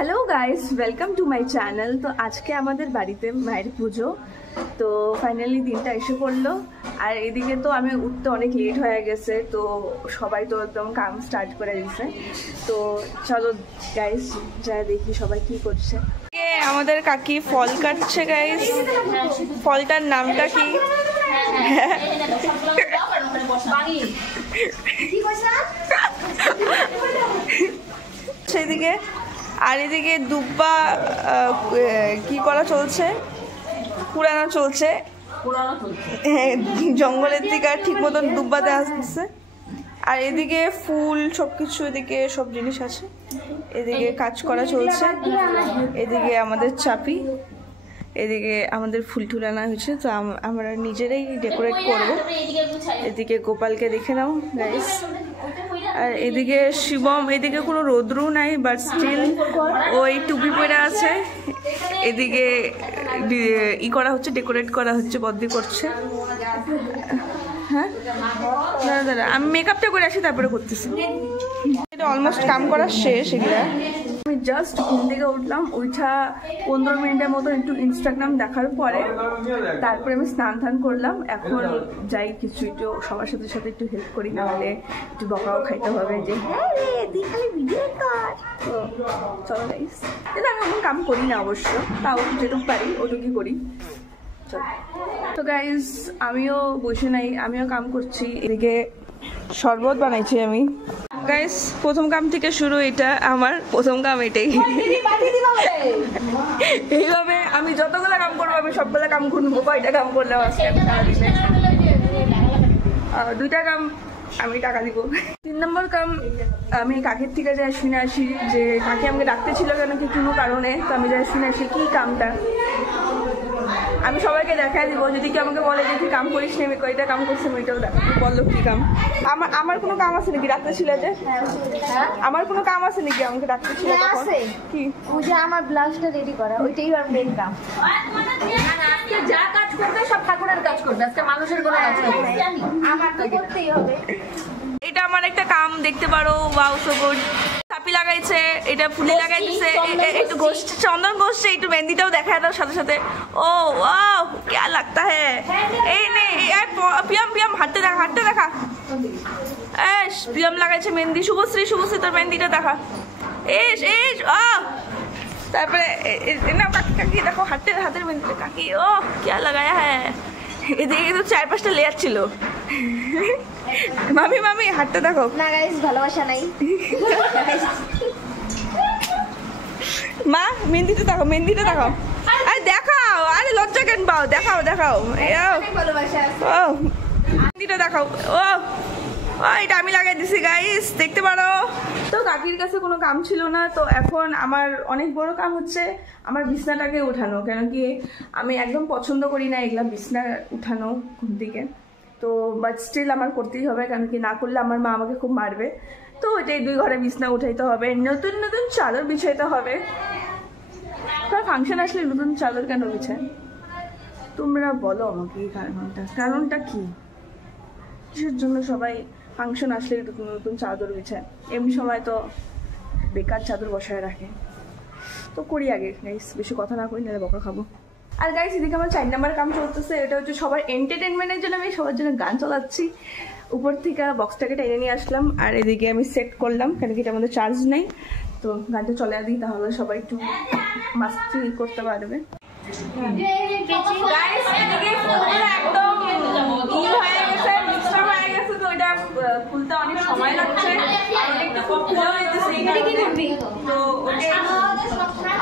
Hello guys, welcome to my channel. तो आज के आमादेर बाड़ीते मायेर पुजो, तो फाइनली दिनटा एसे पड़लो। और एदिके तो आमी उठते अनेक लेट हये गेछे, तो सबाई तो एकदम काम स्टार्ट करे दिয়েছে। तो चलो गाइस जा देखी सबाई की करছে। आमादेर काकी फल काटছে गाइस। फलटार नामटा की? সেদিকে আর এদিকে দুব্বা কি করা চলছে, পুরানো চলছে, জঙ্গলের দিকে ঠিক মতন দুব্বাতে আসছে। আর এদিকে ফুল সবকিছু, এদিকে সব জিনিস আছে, এদিকে কাজ করা চলছে। এদিকে আমাদের চাপি, এদিকে আমাদের ফুল টুল আনা হয়েছে, তো আমরা নিজেরাই ডেকোরেট করব। এদিকে গোপালকে দেখে নাও গাইস। আর এদিকে শিবম, এদিকে কোনো রৌদ্রও নাই, বাট স্টিল ওই টুপি পরে আছে। এদিকে ই করা হচ্ছে, ডেকোরেট করা হচ্ছে, বদ্দি করছে। হ্যাঁ দাঁড়া দাঁড়া, আমি মেকআপটা করে আসি তারপরে করতেছি। এটা অলমোস্ট কাম করা শেষ। এগুলা আমি জাস্ট ঘুম থেকে উঠলাম, ওইটা 15 মিনিটের মতো একটু ইনস্টাগ্রাম দেখার পরে তারপরে আমি স্নান টান করলাম। এখন যাই কিছু একটু সবার সাথে সাথে একটু হেল্প করি, নাহলে একটু বকাও খাইতে হবে যে হ্যাঁ রে তুই খালি ভিডিও কর। তো চলো গাইস, কিন্তু আমি ওরকম কাম করি না অবশ্য, তাও যেটুকু পারি ওটুকুই করি। তো গাইস আমিও বসে নাই, আমিও কাম করছি। এদিকে শরবত বানাইছি আমি। গাইস প্রথম কাম থেকে শুরু, এটা আমার প্রথম কাম এটাই। এইভাবে আমি যতগুলো কাম করবো আমি সবগুলো কাম করবো। কয়টা কাম করলাম আজকে আমি সারাদিনে? 2টা কাম আমি টাকা দিব। 3 নম্বর কাম আমি কাকির থেকে যাই শুনে আসি যে কাকি আমাকে ডাকতে ছিল কেন, কি কোনো কারণে। তো আমি যাই শুনে আসি কি কামটা আমি সবাইকে দেখাই দিব। যদি কেউ আমাকে বলে যে তুই কাম করিস নি, আমি কয়টা কাম করছি আমি ওইটাও দেখাবো। বললো কি কাম? আমার কোনো কাম আছে নাকি? ডাকতে ছিল যে আমার কোনো কাম আছে নাকি? আমাকে ডাকতে ছিল তখন কি? ওই যে আমার ব্লাউজটা রেডি করা, ওইটাই আর মেন কাম। যা কাজ করবে সব ঠাকুরের কাজ করবে, আজকে মানুষের কোনো কাজ করবে আমার তো করতেই হবে। এটা আমার একটা কাম, দেখতে পারো। Wow so good. চাপি লাগাইছে, এটা ফুলি লাগাই দিছে, একটু গোষ্ঠী চন্দন গোষ্ঠী, একটু মেহেন্দিটাও দেখায় দাও সাথে সাথে। ও ওয়াও क्या लगता है। এই নে পিয়াম পিয়াম হাঁটতে দেখা, হাঁটতে দেখা। এস পিয়াম লাগাইছে মেহেন্দি। শুভশ্রী শুভশ্রী তোর মেহেন্দিটা দেখা। এস এস ও তারপরে না কাকি কাকি দেখো হাতের হাতের মেহেন্দিটা কাকি। ও क्या लगाया है। এদিকে কিন্তু 4-5টা লেয়ার ছিল। মামি মামি হাতটা দেখো না গাইস, ভালোবাসা নাই। মা মেহেন্দিটা দেখো, মেহেন্দিটা দেখাও। আরে দেখাও, আরে লজ্জা কেন পাও? দেখাও দেখাও। ভালোবাসা ও মেহেন্দিটা দেখাও। ও এটা আমি লাগাই দিছি গাইস, দেখতে পারো। তো কাকির কাছে কোনো কাম ছিল না, তো এখন আমার অনেক বড় কাম হচ্ছে আমার বিছনাটাকে উঠানো। কেন কি আমি একদম পছন্দ করি না এগুলা বিছনা উঠানো ঘুম থেকে। তো বাট স্টিল আমার করতেই হবে, কারণ কি না করলে আমার মা আমাকে খুব মারবে। তো ওইটাই 2 ঘরে বিছনা উঠাইতে হবে, নতুন নতুন চাদর বিছাইতে হবে। ফাংশন আসলে নতুন চাদর কেন বিছায় তোমরা বলো আমাকে? এই কারণটা কি? কিসের জন্য সবাই ফাংশন আসলে নতুন নতুন চাদর বিছায়? এমনি সময় তো বেকার চাদর বসায় রাখে। তো করি আগে গাইস, বেশি কথা না করি, নাহলে বকা খাবো। আর গাইস এদিকে আমার 4 নম্বর কাম চলতেছে। এটা হচ্ছে সবার এন্টারটেনমেন্টের জন্য আমি সবার জন্য গান চালাচ্ছি। উপর থেকে বক্সটাকে টেনে নিয়ে আসলাম, আর এদিকে আমি সেট করলাম, কেন কি এটা আমাদের চার্জ নেই। তো গানটা চলে দিই, তাহলে সবাই একটু মাস্তি করতে পারবে। খুলতে অনেক সময় লাগছে,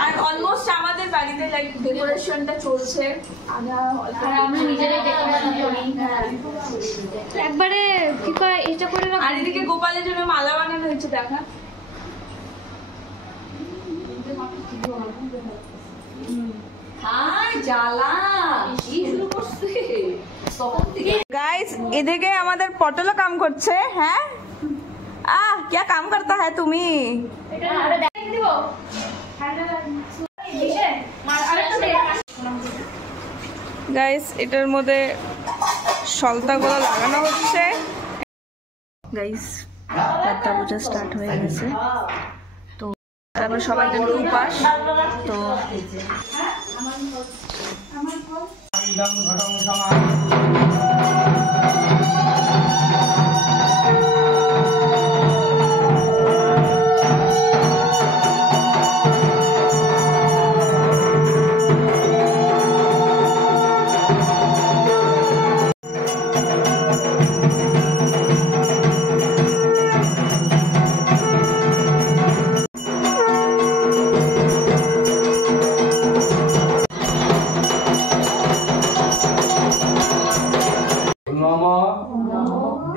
আর অলমোস্ট আমাদের বাড়িতে লাইক ডেকোরেশনটা চলছে। আমরা নিজেরাই ডেকোরেশন করি একবারে কি কয় এটা করে। আর এদিকে গোপালের জন্য মালা বানানো হয়েছে, দেখা। गाइस এদিকে আমাদের পটল কাম করছে। হ্যাঁ क्या काम करता है তুমি? গাইস এটার মধ্যে সলতাগুলো লাগানো হচ্ছে। গাইস পর্দা বোঝা স্টার্ট হয়ে গেছে। তো তারপর সবাই জানি উপাস তো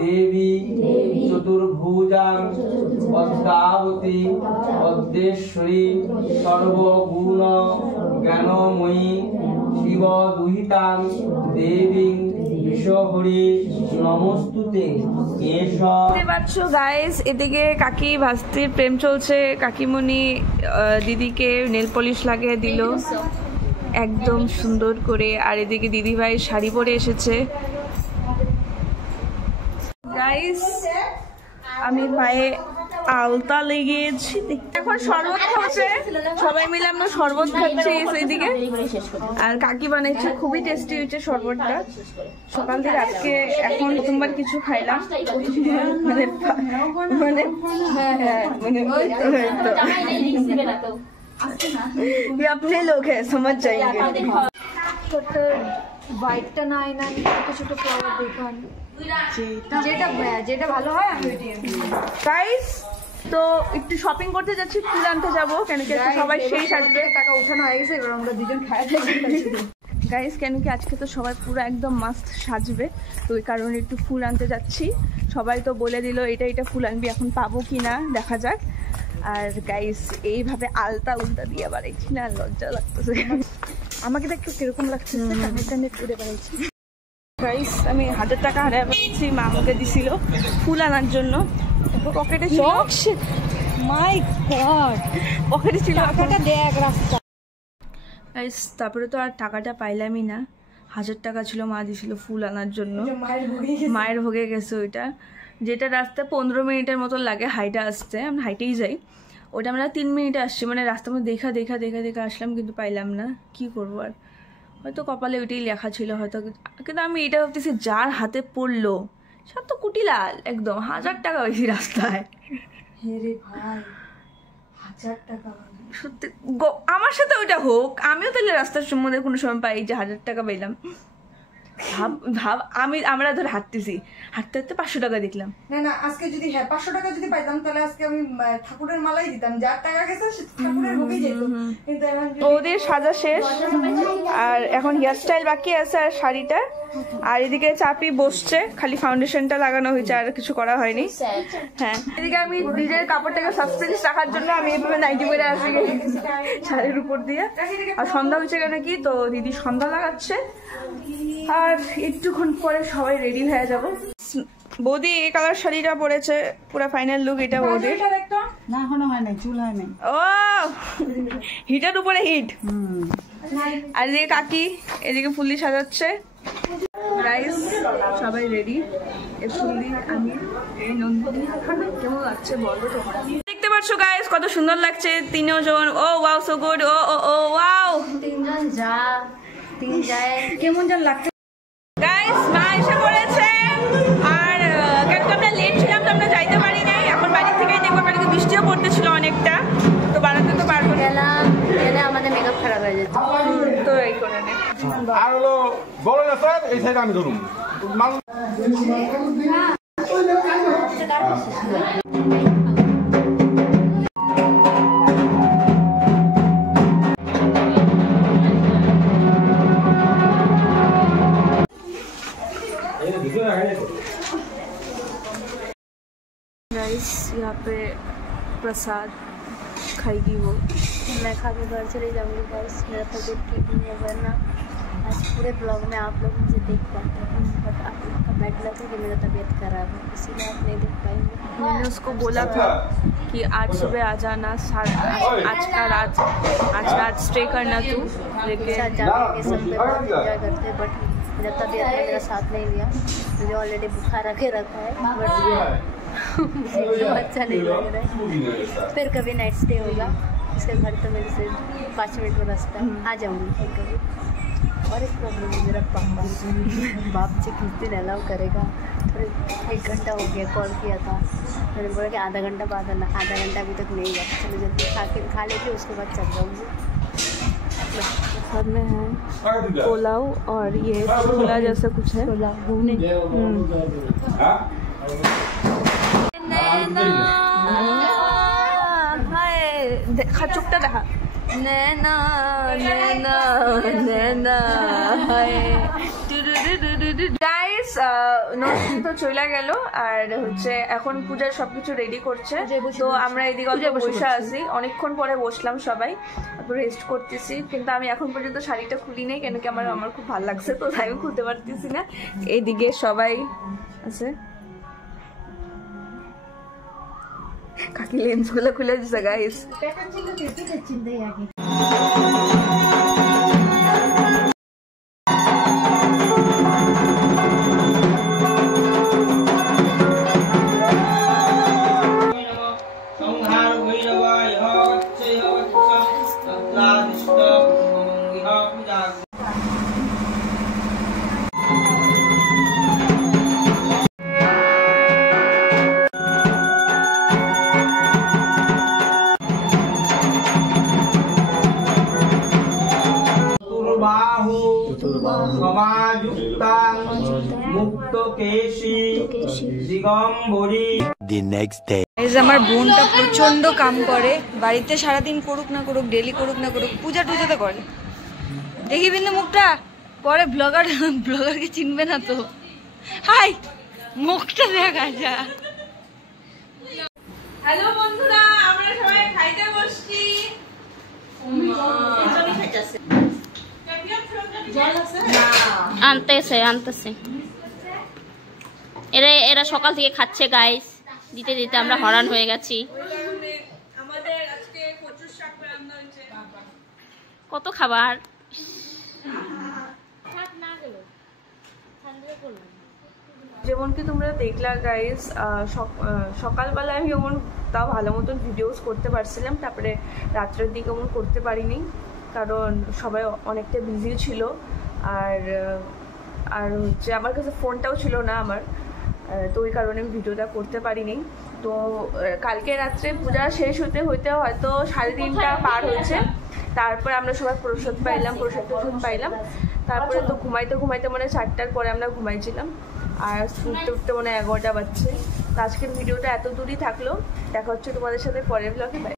देवी चतुर्भुजां पद्मावती पद्मेश्वरी सर्वगुण ज्ञानमयी शिव दुहितां देवी विश्वहरी नमस्तुते দেখতে পাচ্ছ গাইস এদিকে কাকি ভাস্তির প্রেম চলছে কাকিমণি দিদিকে নেল পলিশ লাগিয়ে দিল একদম সুন্দর করে আর এদিকে দিদিভাই শাড়ি পরে এসেছে গাইস আমি পায়ে আলতা লেগেছি এখন শরবত খাচ্ছে সবাই মিলে আমরা শরবত খাচ্ছি এইদিকে আর কাকি বানাইছে খুবই টেস্টি হয়েছে শরবতটা সকাল থেকে আজকে এখন প্রথমবার কিছু খাইলাম মানে মানে ये अपने लोग हैं समझ जाएंगे হোয়াইটটা নাই না ছোট ছোট ফ্লাওয়ার দেখান যেটা ভালো হয় গাইস তো একটু শপিং করতে যাচ্ছি ফুল আনতে যাবো কেন কি সবাই সেই সাজবে টাকা উঠানো হয়ে গেছে এবার আমরা দুজন খাই গাইস কেন কি আজকে তো সবাই পুরো একদম মাস্ট সাজবে তো ওই কারণে একটু ফুল আনতে যাচ্ছি সবাই তো বলে দিল এটা ফুল আনবি এখন পাবো কি না দেখা যাক আর গাইস এইভাবে আলতা উল্টা দিয়ে বাড়াইছি না লজ্জা লাগতেছে আমাকে দেখতে কিরকম লাগছে কানে কানে উড়ে বেড়াইছি গাইস আমি 1000 টাকা হারিয়ে ফেলেছি মা আমাকে দিছিল ফুল আনার জন্য পকেটে ছিল মাই গড পকেটে ছিল টাকাটা দেখ রাস্তা গাইস তারপরে তো আর টাকাটা পাইলামই না 1000 টাকা ছিল মা দিছিল ফুল আনার জন্য মায়ের ভোগে গেছে ওইটা যেটা রাস্তায় 15 মিনিটের মতো লাগে হাইটা আসতে আমরা হাইটেই যাই ওটা আমরা 3 মিনিটে আসছি মানে রাস্তার মধ্যে দেখা আসলাম কিন্তু পাইলাম না কি করবো আর হয়তো কপালে ওইটাই লেখা ছিল হয়তো কিন্তু আমি এটা ভাবতেছি যার হাতে পড়লো সব তো কুটিলাল একদম 1000 টাকা বেশি রাস্তায় সত্যি আমার সাথে ওইটা হোক আমিও তাহলে রাস্তার মধ্যে কোনো সময় পাই যে 1000 টাকা পাইলাম ভাব আমরা ধরে হাঁটতে হাঁটতে 500 টাকা দেখলাম না আজকে যদি 500 টাকা যদি পাইতাম তাহলে আজকে আমি ঠাকুরের মালাই দিতাম যার টাকা গেছে ঠাকুরের ভোগই যেত কিন্তু এখন ওদের সাজা শেষ আর এখন হেয়ার স্টাইল বাকি আছে আর শাড়িটা আর এদিকে চাপি বসছে খালি ফাউন্ডেশনটা লাগানো হয়েছে আর কিছু করা হয়নি হ্যাঁ এদিকে আমি নিজের কাপড়টাকে সাসপেন্স রাখার জন্য আমি এইভাবে নাইটি পরে আসি শাড়ির উপর দিয়ে আর সন্ধ্যা হয়েছে কেন কি তো দিদি সন্ধ্যা লাগাচ্ছে আর একটুক্ষণ পরে সবাই রেডি হয়ে যাব বৌদি এই কালার শাড়িটা পরেছে পুরো ফাইনাল লুক এটা বৌদির না এখনো হয় নাই চুল হয় নাই ও হিটের উপরে হিট আর এদিকে কাকি এদিকে ফুললি সাজাচ্ছে গাইস সবাই রেডি এই ফুললি আমি এই নন্দিনী কেমন লাগছে বলো তোমরা দেখতে পাচ্ছ গাইস কত সুন্দর লাগছে তিনজন ও ওয়াও সো গুড ও ও ও ওয়াও তিনজন যায় কেমন যেন লাগছে গাইস মা এসে পড়েছে আর কেন আমরা লেট ছিলাম তো আমরা যাইতে পারি নাই এখন বাড়ি থেকেই দেখবো বাড়িতে বৃষ্টিও পড়তেছিল অনেকটা তো বাড়াতে তো পারবো গেলে আমাদের মেকআপ খারাপ হয়ে যেত তো এই করে নে আর হলো বড় না স্যার এই সাইডে আমি ধরুন गाइस यहाँ पे प्रसाद खाएगी वो मैं खा के घर चले जाऊँगी बस मेरा तबीयत ठीक नहीं है वरना आज पूरे ब्लॉग में आप लोग मुझे देख पाते हैं बट आप लोग का बैड लक है कि मेरा तबीयत खराब है इसीलिए आप नहीं देख पाएंगे मैंने उसको बोला था कि आज सुबह आ जाना आज रात स्टे करना तू लेकिन साथ जाके सब पे बहुत इंजॉय करते हैं बट मेरा तबीयत ने मेरा साथ नहीं लिया मुझे ऑलरेडी बुखार आके रखा है बट मुझे अच्छा नहीं लग रहा है फिर कभी नाइट स्टे होगा उसके घर तो मेरे से 5 मिनट का रास्ता है, आ जाऊँगी फिर कभी। और एक प्रॉब्लम है, मेरा पापा बाप से किस दिन अलाउ करेगा। थोड़े 1 घंटा हो गया, कॉल किया था, मैंने बोला कि आधा घंटा बाद आना, आधा घंटा अभी तक नहीं हुआ। चलो जल्दी खा लेके उसके बाद चल जाऊँगी। घर में है पुलाव और ये छोला जैसा कुछ है। घूमने चुपटा দেখা नैना नैना नैना গাইস নদী তো চলে গেল আর হচ্ছে এখন পূজার সবকিছু রেডি করছে। তো আমরা এদিকে বসে আছি, অনেকক্ষণ পরে বসলাম সবাই, রেস্ট করতেছি। কিন্তু আমি এখন পর্যন্ত শাড়িটা খুলি নেই, কেন কি আমার খুব ভালো লাগছে, তো তাই আমি খুলতে পারতেছি না। এইদিকে সবাই আছে, কাকি লেন্স গুলো খুলে দিচ্ছে গাইস। আমার বোনটা প্রচন্ড কাম করে বাড়িতে, সারাদিন করুক না করুক, ডেলি করুক না করুক, পূজা টুজাতে করে। দেখি বিন্দু মুখটা, পরে ব্লগারকে চিনবে না তো। হাই, মুখটা দেখা যা। হ্যালো বন্ধুরা, আমরা সবাই খাইতে বসছি। আনতেছে এরা সকাল থেকে খাচ্ছে গাইস, দিতে দিতে আমরা হরান হয়ে গেছি। কত খাবার, যেমন কি তোমরা দেখলা গাইস, সকালবেলা আমি ওমন তাও ভালো মতন ভিডিওস করতে পারছিলাম, তারপরে রাত্রের দিকে ওমন করতে পারিনি, কারণ সবাই অনেকটা বিজি ছিল। আর হচ্ছে আমার কাছে ফোনটাও ছিল না আমার, তো ওই কারণে আমি ভিডিওটা করতে পারিনি। তো কালকে রাত্রে পূজা শেষ হতে হয়তো 3:30টা পার হয়েছে। তারপর আমরা সবাই প্রসাদ পাইলাম। তারপরে তো ঘুমাইতে মানে 4টার পরে আমরা ঘুমাইছিলাম, আর উঠতে মানে 11টা বাজছে। তো আজকের ভিডিওটা এত দূরই থাকলো, দেখা হচ্ছে তোমাদের সাথে পরের ব্লগে।